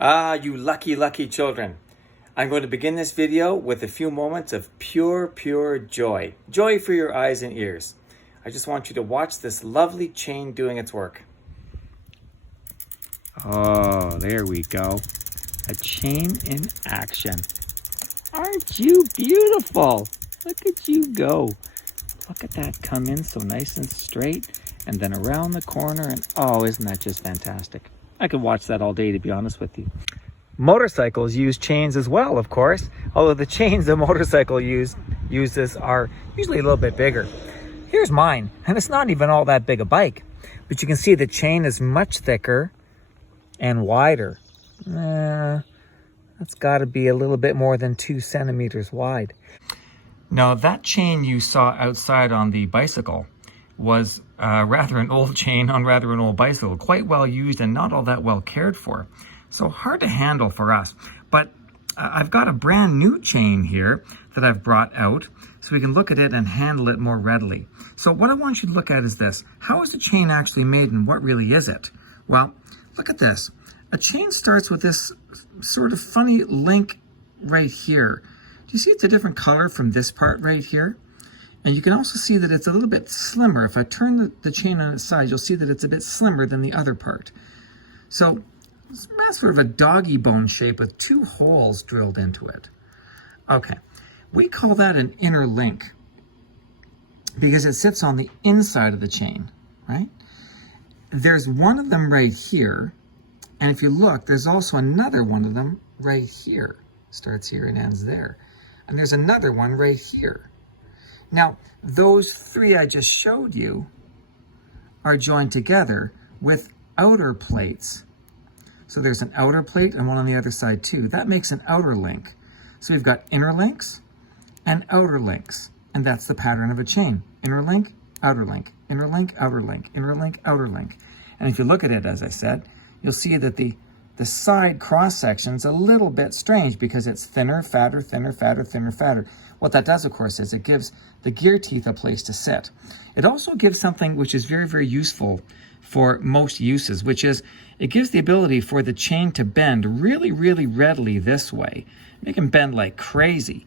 Ah, you lucky, lucky children. I'm going to begin this video with a few moments of pure joy. Joy for your eyes and ears. I just want you to watch this lovely chain doing its work. Oh, there we go. A chain in action. Aren't you beautiful? Look at you go. Look at that come in so nice and straight and then around the corner, and oh, isn't that just fantastic? I could watch that all day, to be honest with you. Motorcycles use chains as well, of course, although the chains a motorcycle uses are usually a little bit bigger. Here's mine, and it's not even all that big a bike, but you can see the chain is much thicker and wider. That's got to be a little bit more than 2 centimeters wide. Now, that chain you saw outside on the bicycle was rather an old chain on rather an old bicycle, quite well used and not all that well cared for. So hard to handle for us. But I've got a brand new chain here that I've brought out so we can look at it and handle it more readily. So what I want you to look at is this. How is the chain actually made and what really is it? Well, look at this. A chain starts with this sort of funny link right here. Do you see it's a different color from this part right here? And you can also see that it's a little bit slimmer. If I turn the chain on its side, you'll see that it's a bit slimmer than the other part. So it's sort of a doggy bone shape with 2 holes drilled into it. Okay, we call that an inner link because it sits on the inside of the chain, right? There's one of them right here, and if you look, there's also another one of them right here. Starts here and ends there. And there's another one right here. Now, those 3 I just showed you are joined together with outer plates. So there's an outer plate and one on the other side too. That makes an outer link. So we've got inner links and outer links. And that's the pattern of a chain. Inner link, outer link, inner link, outer link, inner link, outer link. And if you look at it, as I said, you'll see that the side cross section's a little bit strange because it's thinner, fatter, thinner, fatter, thinner, fatter. What that does, of course, is it gives the gear teeth a place to sit. It also gives something which is very useful for most uses, which is it gives the ability for the chain to bend really readily this way. It can bend like crazy.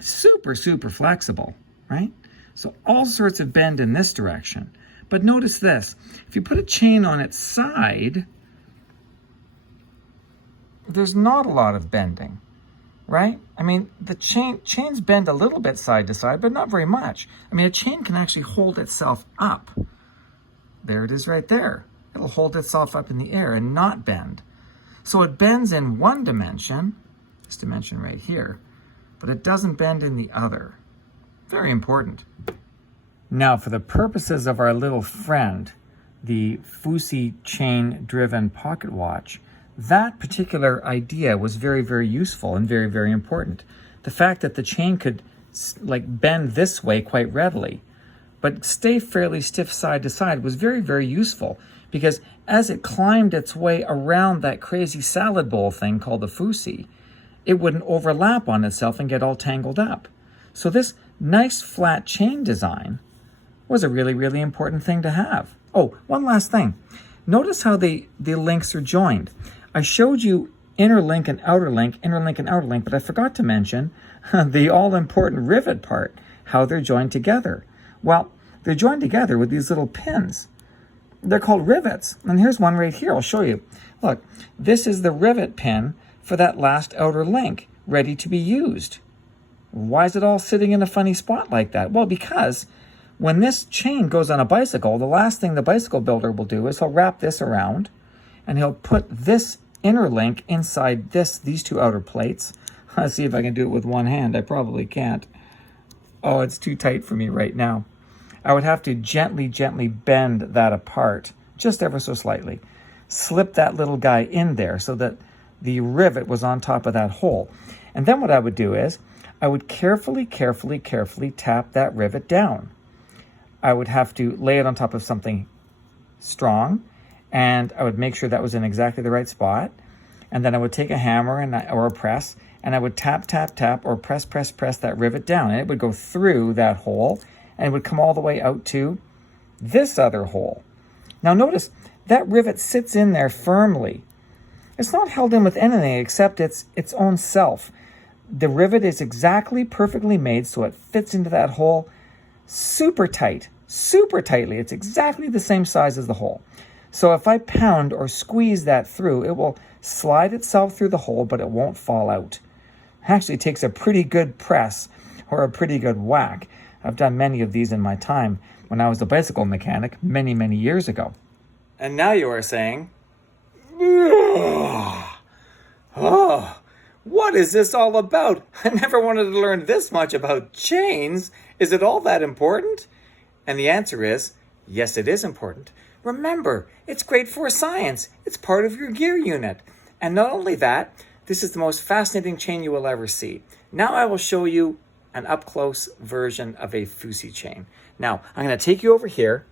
Super flexible, right? So all sorts of bend in this direction. But notice this. If you put a chain on its side, there's not a lot of bending, right? I mean, the chains bend a little bit side to side, but not very much. I mean, a chain can actually hold itself up. There it is right there. It'll hold itself up in the air and not bend. So it bends in one dimension, this dimension right here, but it doesn't bend in the other. Very important. Now, for the purposes of our little friend, the Fusi chain-driven pocket watch, that particular idea was very useful and very important. The fact that the chain could like bend this way quite readily, but stay fairly stiff side to side was very useful because as it climbed its way around that crazy salad bowl thing called the Fusi, it wouldn't overlap on itself and get all tangled up. So this nice flat chain design was a really important thing to have. Oh, one last thing. Notice how the links are joined. I showed you inner link and outer link, but I forgot to mention the all-important rivet part, how they're joined together. Well, they're joined together with these little pins. They're called rivets, and here's one right here. I'll show you. Look, this is the rivet pin for that last outer link, ready to be used. Why is it all sitting in a funny spot like that? Well, because when this chain goes on a bicycle, the last thing the bicycle builder will do is he'll wrap this around, and he'll put this inner link inside these 2 outer plates. Let's see if I can do it with one hand. I probably can't. Oh, it's too tight for me right now. I would have to gently bend that apart, just ever so slightly. Slip that little guy in there so that the rivet was on top of that hole. And then what I would do is, I would carefully tap that rivet down. I would have to lay it on top of something strong, and I would make sure that was in exactly the right spot. And then I would take a hammer or a press, and I would tap or press that rivet down, and it would go through that hole, and it would come all the way out to this other hole. Now notice, that rivet sits in there firmly. It's not held in with anything except its own self. The rivet is exactly perfectly made so it fits into that hole super tightly. It's exactly the same size as the hole. So if I pound or squeeze that through, it will slide itself through the hole, but it won't fall out. It actually takes a pretty good press or a pretty good whack. I've done many of these in my time when I was a bicycle mechanic many, many years ago. And now you are saying, oh, what is this all about? I never wanted to learn this much about chains. Is it all that important? And the answer is, yes, it is important. Remember, it's great for science. It's part of your gear unit. And not only that, this is the most fascinating chain you will ever see. Now I will show you an up-close version of a Fusi chain. Now, I'm going to take you over here,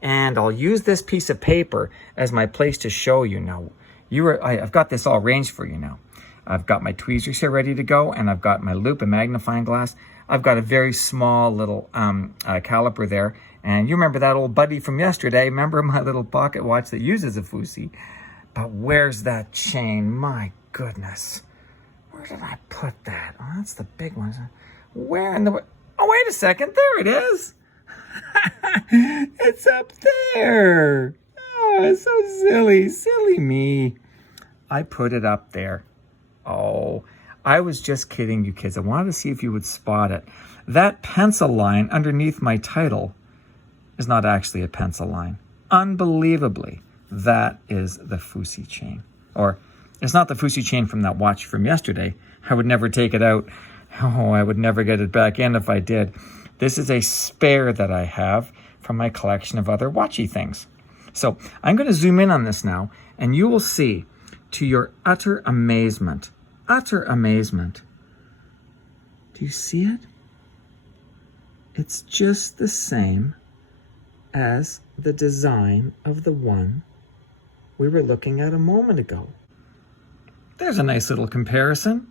and I'll use this piece of paper as my place to show you now. I've got this all arranged for you now. I've got my tweezers here ready to go, and I've got my loop and magnifying glass. I've got a very small little caliper there. And you remember that old buddy from yesterday? Remember my little pocket watch that uses a Fusi? But where's that chain? My goodness. Where did I put that? Oh, that's the big one. Where in the... Oh, wait a second. There it is. It's up there. Oh, it's so silly. Silly me. I put it up there. Oh, I was just kidding you kids. I wanted to see if you would spot it. That pencil line underneath my title is not actually a pencil line. Unbelievably, that is the Fusi chain. Or it's not the Fusi chain from that watch from yesterday. I would never take it out. Oh, I would never get it back in if I did. This is a spare that I have from my collection of other watchy things. So I'm going to zoom in on this now, and you will see, to your utter amazement, do you see it? It's just the same as the design of the one we were looking at a moment ago. There's a nice little comparison.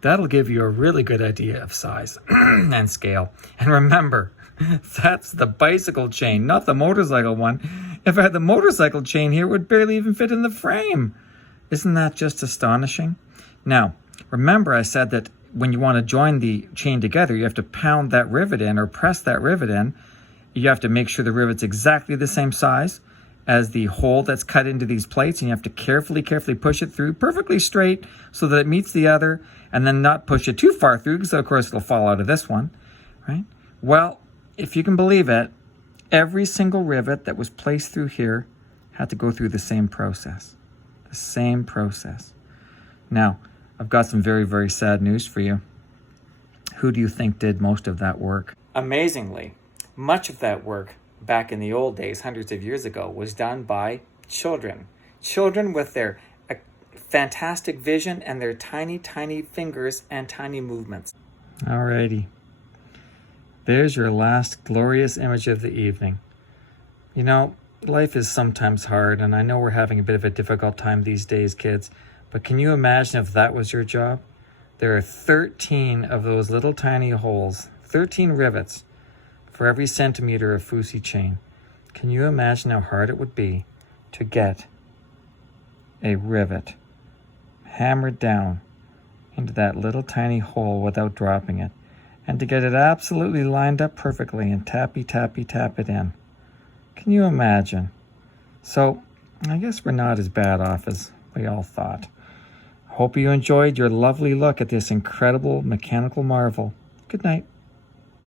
That'll give you a really good idea of size and scale. And remember, that's the bicycle chain, not the motorcycle one. If I had the motorcycle chain here, it would barely even fit in the frame. Isn't that just astonishing? Now, remember I said that when you want to join the chain together, you have to pound that rivet in or press that rivet in. You have to make sure the rivet's exactly the same size as the hole that's cut into these plates, and you have to carefully push it through perfectly straight so that it meets the other, and then not push it too far through because of course it'll fall out of this one, right? Well, if you can believe it, every single rivet that was placed through here had to go through the same process. The same process. Now, I've got some very, very sad news for you. Who do you think did most of that work? Amazingly, much of that work back in the old days, hundreds of years ago, was done by children. Children with their fantastic vision and their tiny, tiny fingers and tiny movements. Alrighty. There's your last glorious image of the evening. You know, life is sometimes hard, and I know we're having a bit of a difficult time these days, kids, but can you imagine if that was your job? There are 13 of those little tiny holes, 13 rivets, for every centimeter of Fusi chain. Can you imagine how hard it would be to get a rivet hammered down into that little tiny hole without dropping it, and to get it absolutely lined up perfectly and tap it in? Can you imagine? So I guess we're not as bad off as we all thought. Hope you enjoyed your lovely look at this incredible mechanical marvel. Good night.